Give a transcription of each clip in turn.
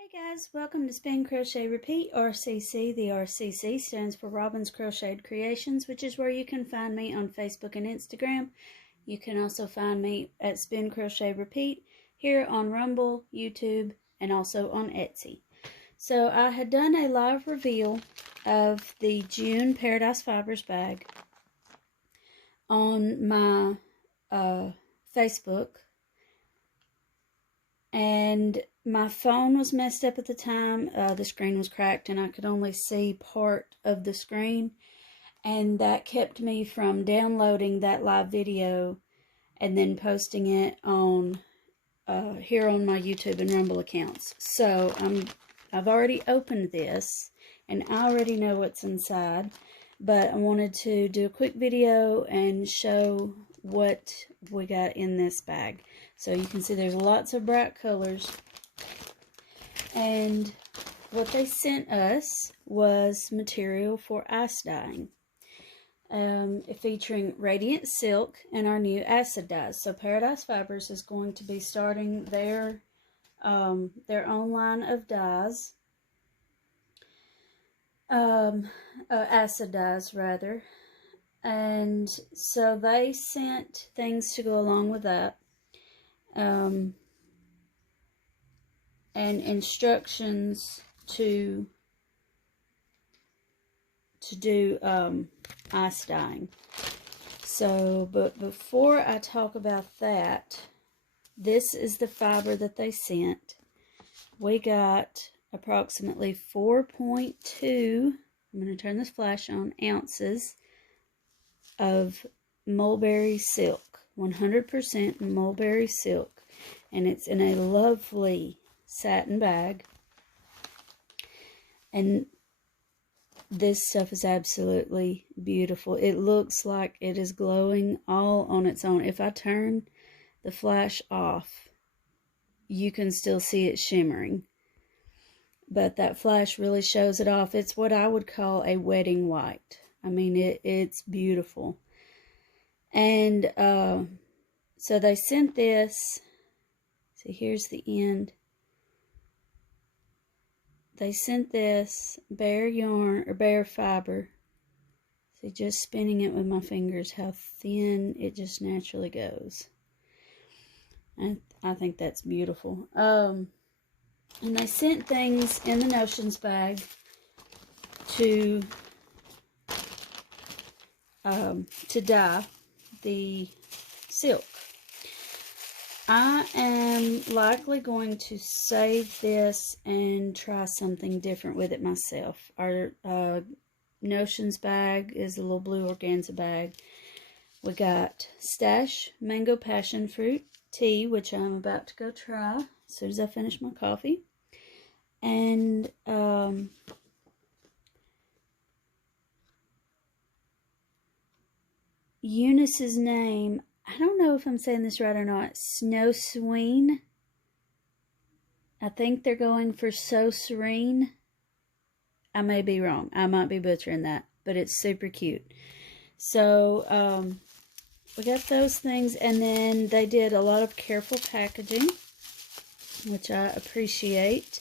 Hey guys, welcome to Spin Crochet Repeat RCC. The RCC stands for Robin's Crocheted Creations, which is where you can find me on Facebook and Instagram. You can also find me at Spin Crochet Repeat here on Rumble, YouTube, and also on Etsy. So I had done a live reveal of the June Paradise Fibers bag on my Facebook, and my phone was messed up at the time. The screen was cracked and I could only see part of the screen, and that kept me from downloading that live video and then posting it on here on my YouTube and Rumble accounts. So I've already opened this and I already know what's inside, but I wanted to do a quick video and show what we got in this bag. So you can see there's lots of bright colors, and what they sent us was material for ice dyeing, featuring Radiant Silk and our new acid dyes. So Paradise Fibers is going to be starting their own line of dyes, acid dyes rather, and so they sent things to go along with that, and instructions to do ice dyeing. So, but before I talk about that, this is the fiber that they sent. We got approximately 4.2, I'm going to turn this flash on, ounces of mulberry silk, 100% mulberry silk, and it's in a lovely satin bag. And this stuff is absolutely beautiful. It looks like it is glowing all on its own. If I turn the flash off, you can still see it shimmering, but that flash really shows it off. It's what I would call a wedding white. I mean, it's beautiful. And so they sent this. See, here's the end. They sent this bare yarn, or bare fiber. See, just spinning it with my fingers, how thin it just naturally goes. And I think that's beautiful. And they sent things in the Notions bag to dye the silk. I am likely going to save this and try something different with it myself. Our Notions bag is a little blue organza bag. We got Stash Mango Passion Fruit tea, which I'm about to go try as soon as I finish my coffee. And Eunice's name, I don't know if I'm saying this right or not, Snow Sween. I think they're going for So Serene. I may be wrong. I might be butchering that, but it's super cute. So, we got those things, and then they did a lot of careful packaging, which I appreciate,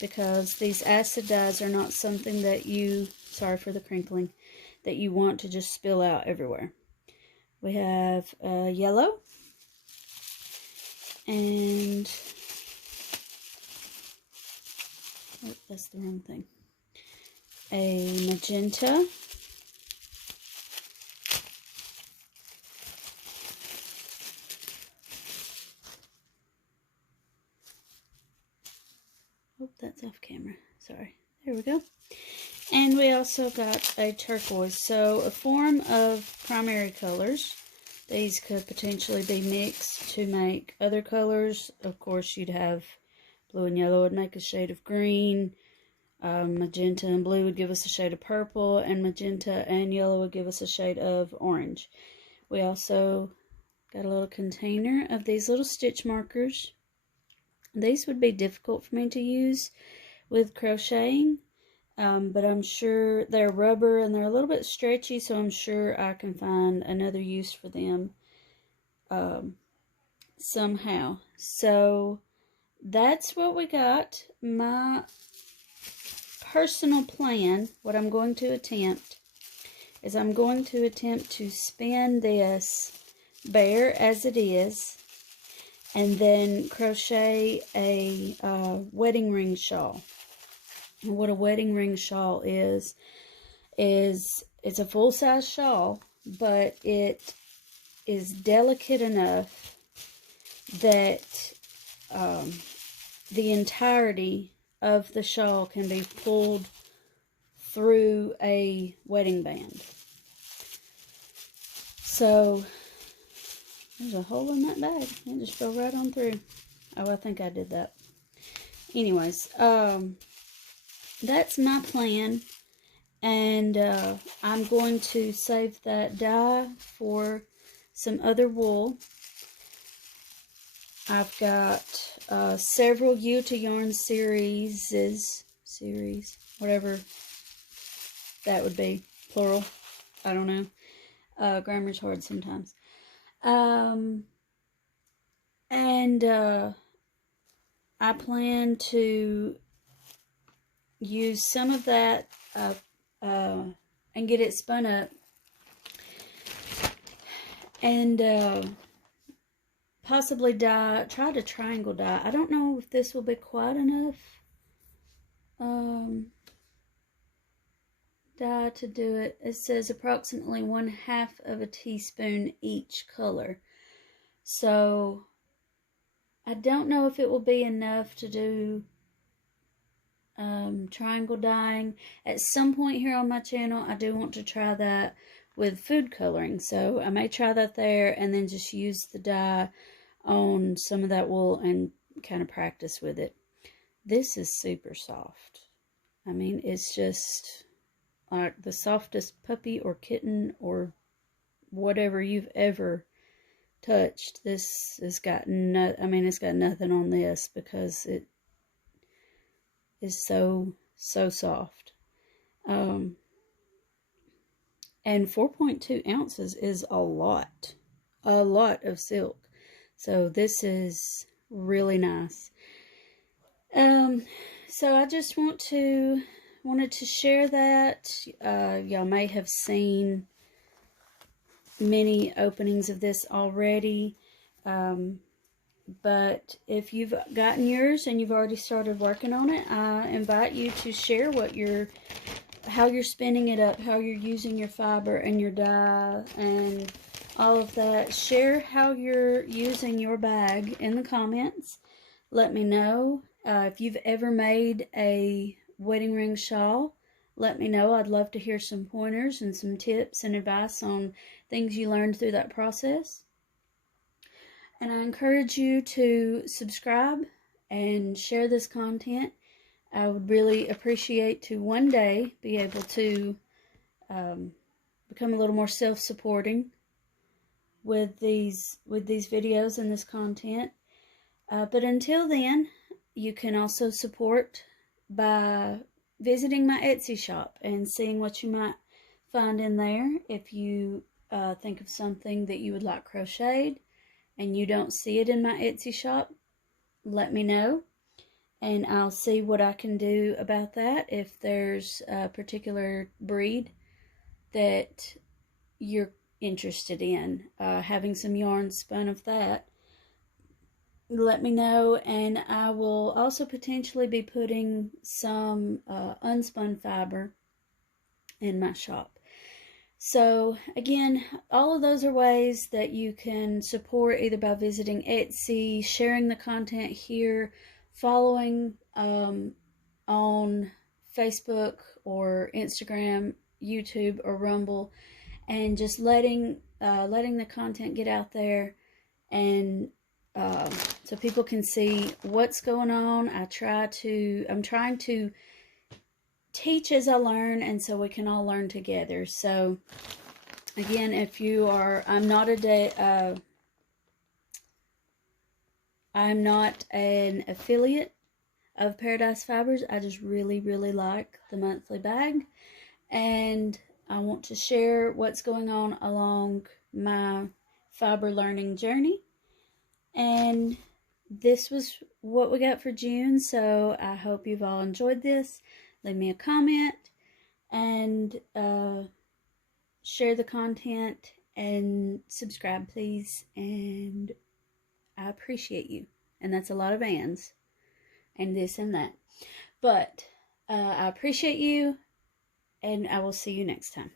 because these acid dyes are not something that you, sorry for the crinkling, that you want to just spill out everywhere. We have yellow, and oh, that's the wrong thing. A magenta, oh, that's off camera, sorry, there we go. And we also got a turquoise, so a form of primary colors. These could potentially be mixed to make other colors. Of course, you'd have blue and yellow would make a shade of green. Magenta and blue would give us a shade of purple, and magenta and yellow would give us a shade of orange. We also got a little container of these little stitch markers. These would be difficult for me to use with crocheting. But I'm sure they're rubber and they're a little bit stretchy, so I'm sure I can find another use for them somehow. So that's what we got. My personal plan, what I'm going to attempt, is I'm going to attempt to spin this bare as it is, and then crochet a wedding ring shawl. And what a wedding ring shawl is it's a full-size shawl, but it is delicate enough that the entirety of the shawl can be pulled through a wedding band. So there's a hole in that bag. It just fell right on through. Oh, I think I did that. Anyways, that's my plan. And I'm going to save that dye for some other wool. I've got several You to Yarn series, whatever that would be, plural. I don't know. Grammar's hard sometimes. And I plan to use some of that and get it spun up, and possibly try to triangle dye. I don't know if this will be quite enough dye to do it. It says approximately 1/2 of a teaspoon each color. So I don't know if it will be enough to do triangle dyeing. At some point here on my channel, I do want to try that with food coloring. So I may try that there and then just use the dye on some of that wool and kind of practice with it. This is super soft. I mean, it's just like the softest puppy or kitten or whatever you've ever touched. This has got it's got nothing on this because it is so soft. And 4.2 ounces is a lot of silk. So this is really nice. So I just wanted to share that. Y'all may have seen many openings of this already. But if you've gotten yours and you've already started working on it, I invite you to share how you're spinning it up, how you're using your fiber and your dye and all of that. Share how you're using your bag in the comments. Let me know. If you've ever made a wedding ring shawl, let me know. I'd love to hear some pointers and some tips and advice on things you learned through that process. And I encourage you to subscribe and share this content. I would really appreciate to one day be able to become a little more self-supporting with these videos and this content. But until then, you can also support by visiting my Etsy shop and seeing what you might find in there. If you think of something that you would like crocheted and you don't see it in my Etsy shop, let me know and I'll see what I can do about that. If there's a particular breed that you're interested in having some yarn spun of that, let me know, and I will also potentially be putting some unspun fiber in my shop. So again, all of those are ways that you can support, either by visiting Etsy, sharing the content here, following on Facebook or Instagram, YouTube, or Rumble, and just letting the content get out there, and so people can see what's going on. I'm trying to teach as I learn, and so we can all learn together. So again, if you are, I'm not an affiliate of Paradise Fibers. I just really like the monthly bag, and I want to share what's going on along my fiber learning journey. And this was what we got for June. So I hope you've all enjoyed this. Leave me a comment and share the content and subscribe, please. And I appreciate you. And that's a lot of ands and this and that. But I appreciate you, and I will see you next time.